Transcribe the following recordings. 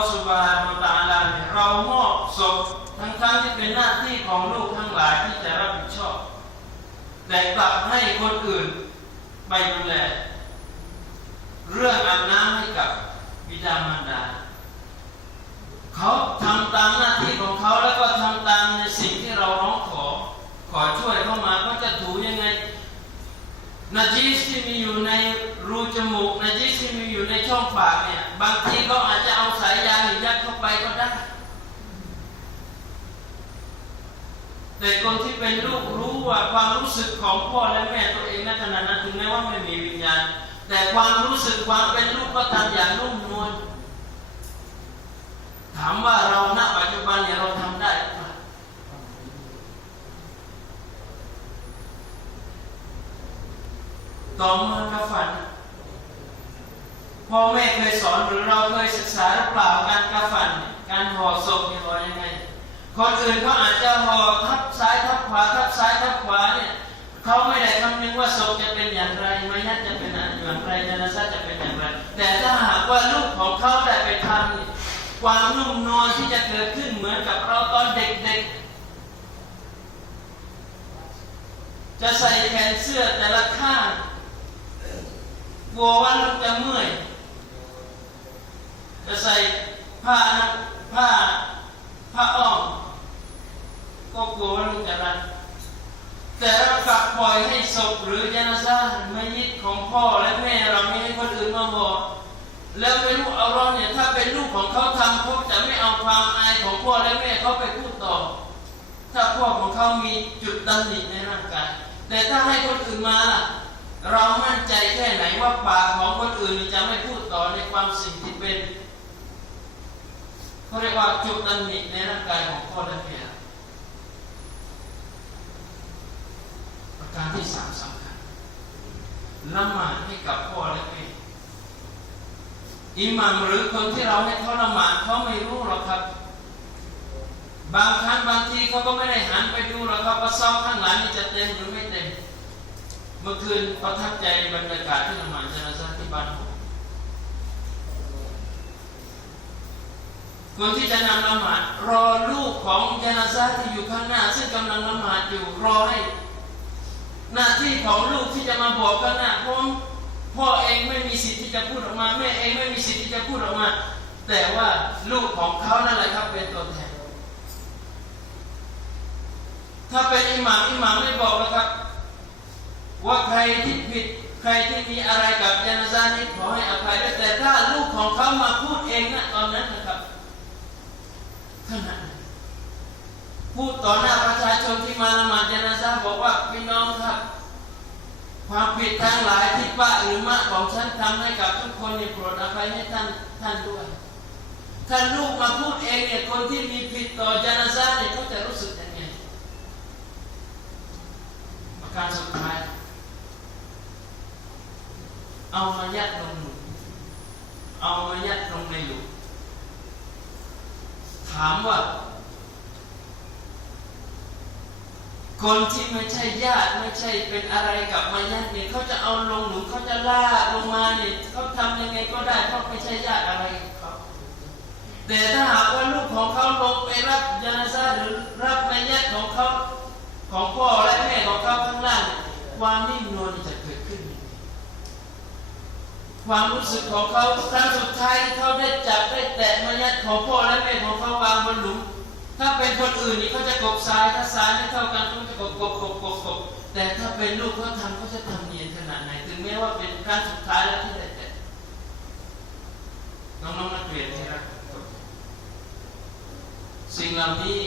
สุบานตาลาเนี่ยเรามอบศพทั้งทั้งที่เป็นหน้าที่ของลูกทั้งหลายที่จะรับผิดชอบ แต่กลับให้คนอื่นไปดูแลเรื่องอาบน้ำให้กับบิดามารดาเขาทำตามหน้าที่ของเขาแล้วก็ทำตามในสิ่งที่เราร้องขอ ขอช่วยเข้ามาก็จะถูยังไงนาจิสที่มีอยู่ในรูจมูกนาจิสที่มีอยู่ในช่องปากเนี่ย บางทีเขาอาจจะเอาสายยางยัดเข้าไปก็ได้ แต่คนที่เป็นลูกรู้ว่าความรู้สึกของพ่อและแม่ตัวเองณขณะนั้นถึงแม้ว่าไม่มีวิญญาณ แต่ความรู้สึกความเป็นลูกก็ทำอย่างนุ่มนวลถามว่าเราณปัจจุบันเนี่ยเราทำได้หรือเปล่าต่อมากาฝัน พ่อแม่เคยสอนหรือเราเคยศึกษาหรือเปล่าการกาฝัน การห่อศพเนี่ยห่อยังไงคนอื่นเขาอาจจะห่อทับซ้ายทับขวาทับซ้ายทับขวาเนี่ยเขาไม่ได้คำนึงว่าศพจะเป็นอย่างไรไม่ยัดจะเป็นอย่างไรจนาซาจะเป็นอย่างไร แต่ถ้าหากว่าลูกของเขาได้ไปทำเนี่ยความนุ่มนวลที่จะเกิดขึ้นเหมือนกับเราตอนเด็กๆจะใส่แขนเสื้อแต่ละข้างกลัวว่าลูกจะเมื่อย จะใส่ผ้านะผ้าผ้าอ้อมก็กลัวว่าลูกจะรันแต่เรากลับปล่อยให้ศพหรือจนาซาไม่ยิดของพ่อและแม่เราไม่ให้คนอื่นมาบอกแล้วเป็นลูกเอาเราเนี่ยถ้าเป็นลูกของเขาทำเขาจะไม่เอาความอายของพ่อและแม่เขาไปพูดต่อ ถ้าพ่อของเขามีจุดตำหนิในร่างกายแต่ถ้าให้คนอื่นมาล่ะเรามั่นใจแค่ไหนว่าปากของคนอื่นจะไม่พูดต่อในความสิ่งที่เป็น เขาเรียกว่าจุดตำหนิในร่างกายของพ่อและแม่ประการที่สามสำคัญละหมาดให้กับพ่อและแม่อิหมัมหรือคนที่เราให้เขาละหมาดเขาไม่รู้หรอกครับ บางครั้งบางทีเขาก็ไม่ได้หันไปดูหรอกครับว่าซอกข้างหลังนี่จะเต็มหรือไม่เต็ม เมื่อคืนประทับใจบรรยากาศที่ละหมาดจนาซาที่บ้านผม คนที่จะนำละหมาดรอลูกของจนาซาที่อยู่ข้างหน้า ซึ่งกำลังละหมาดอยู่รอให้หน้าที่ของลูกที่จะมาบอกข้างหน้าผมพ่อเองไม่มีสิทธิ์ที่จะพูดออกมาแม่เองไม่มีสิทธิ์ที่จะพูดออกมา แต่ว่าลูกของเขานั่นแหละครับเป็นตัวแทนถ้าเป็นอิหม่ามอิหม่ามไม่บอกนะครับ ว่าใครที่ผิดใครที่มีอะไรกับยานาซานี่ขอให้อภัยด้วยแต่ถ้าลูกของเขามาพูดเองนะตอนนั้นนะครับ ขนาดนั้นพูดต่อหน้าประชาชนที่มาละหมาดยานาซาบอกว่าพี่น้องครับ ความผิดทั้งหลายที่ป้าหรือมะของฉันทำให้กับทุกคนเนี่ยโปรดอภัยให้ท่านท่านด้วยถ้าลูกมาพูดเองเนี่ยคนที่มีผิดต่อจานาซาเนี่ยเขาจะรู้สึกยังไงประการสุดท้ายเอามายัดลงหลุมเอามายัดลงในหลุม ถามว่า คนที่ไม่ใช่ญาติไม่ใช่เป็นอะไรกับมายัดเนี่ยเขาจะเอาลงหลุมเขาจะลากลงมาเนี่ยเขาทำยังไงก็ได้เพราะไม่ใช่ญาติอะไรกับเขาแต่ถ้าหากว่าลูกของเขาลงไปรับยานาซาหรือรับมายัดของเขาของพ่อและแม่ของเขาข้างล่างความนิ่มนวลจะเความรู้สึกของเขาครั้งสุดท้ายที่เขาได้จับได้แตะมายัดของพ่อและแม่ของเขาวางบนหลุม ถ้าเป็นคนอื่นนี่เขาจะกบทรายถ้าทรายไม่เท่ากันเขาจะกบกบกบกบกบแต่ถ้าเป็นลูกเขาทำเขาจะทำเนียนขนาดไหนถึงแม้ว่าเป็นครั้งสุดท้ายแล้วที่ได้แต่น้องๆนักเรียนที่รักสิ่งเหล่านี้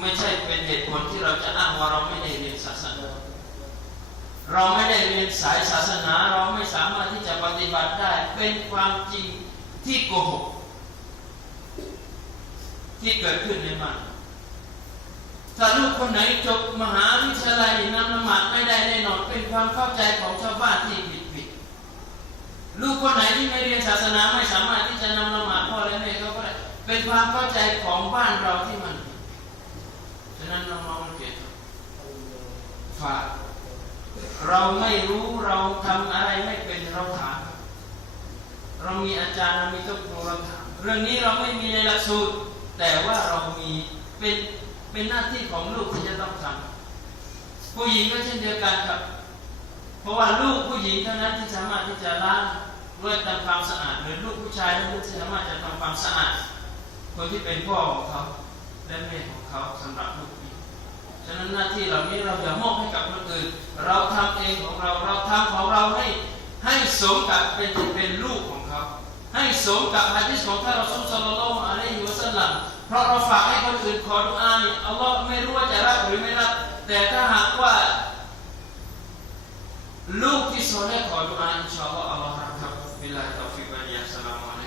ไม่ใช่เป็นเหตุผลที่เราจะอ้างว่าเราไม่ได้เรียนศาสนา เราไม่ได้เรียนสายศาสนาเราไม่สามารถที่จะปฏิบัติได้ เป็นความจริงที่โกหกที่เกิดขึ้นในมันถ้าลูกคนไหนจบมหาวิทยาลัยนำละหมาดไม่ได้แน่นอนเป็นความเข้าใจของชาวบ้านที่ผิดผิดลูกคนไหนที่ไม่เรียนศาสนาไม่สามารถที่จะนำละหมาดพ่อและแม่เขาก็ได้เป็นความเข้าใจของบ้านเราที่มันผิดฉะนั้นน้องๆเปลี่ยนฝาก เราไม่รู้เราทำอะไรไม่เป็นเราถาม เรามีอาจารย์เรามีทุกคนเราถาม เรื่องนี้เราไม่มีในหลักสูตร แต่ว่าเรามีเป็นเป็นหน้าที่ของลูกที่จะต้องทำผู้หญิงก็เช่นเดียวกันครับ เพราะว่าลูกผู้หญิงเท่านั้นที่สามารถที่จะล้างด้วยทำความสะอาดหรือลูกผู้ชายท่านสามารถจะทำความสะอาดคนที่เป็นพ่อของเขาและแม่ของเขาสำหรับลูกนี้ ฉะนั้นหน้าที่เหล่านี้เราอย่ามอบให้กับคนอื่น เราทำเองของเราเราทำของเราให้ให้สมกับเป็นเป็นลูกของเขา ให้สมกับฮะดิษของท่านรอซูลศ็อลลัลลอฮุอะลัยฮิวะซัลลัมเพราะเราฝากให้คนอื่นขอดุอาเนี่ยอัลลอฮ์ไม่รู้ว่าจะรับหรือไม่รับ แต่ถ้าหากว่า ลูกที่โซเลขขอดุอาอินชาอัลลอฮ์อัลลอฮ์รับครับบิลลาฮิตอฟิกวะลิยะสลามุ